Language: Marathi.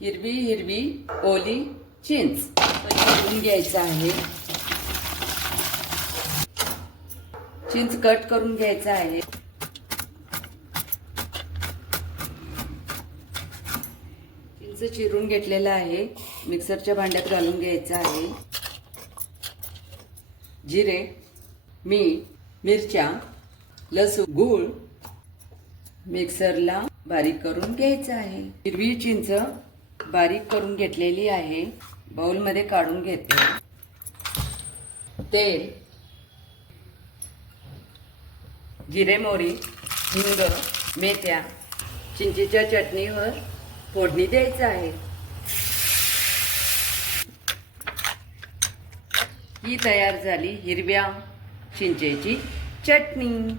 हिरवी हिरवी ओली चिंच चिरून घ्यायचं आहे. चिंच कट करून घ्यायचं आहे. चिंच चिरून घेतलेलं आहे. मिक्सरच्या भांड्यात घालून घ्यायचं आहे. जिरे, मीठ, मिरच्या, लसूण, गूळ मिक्सरला बारीक करून घ्यायचं आहे. हिरवी चिंच बारीक करून घेतलेली आहे. बाउलमध्ये काढून घेते. तेल, जिरे, मोहरी, हिंग, मेथ्या, चिंचेच्या चटणीवर फोडणी द्यायचं आहे. ही तयार झाली हिरव्या चिंचेची चटणी.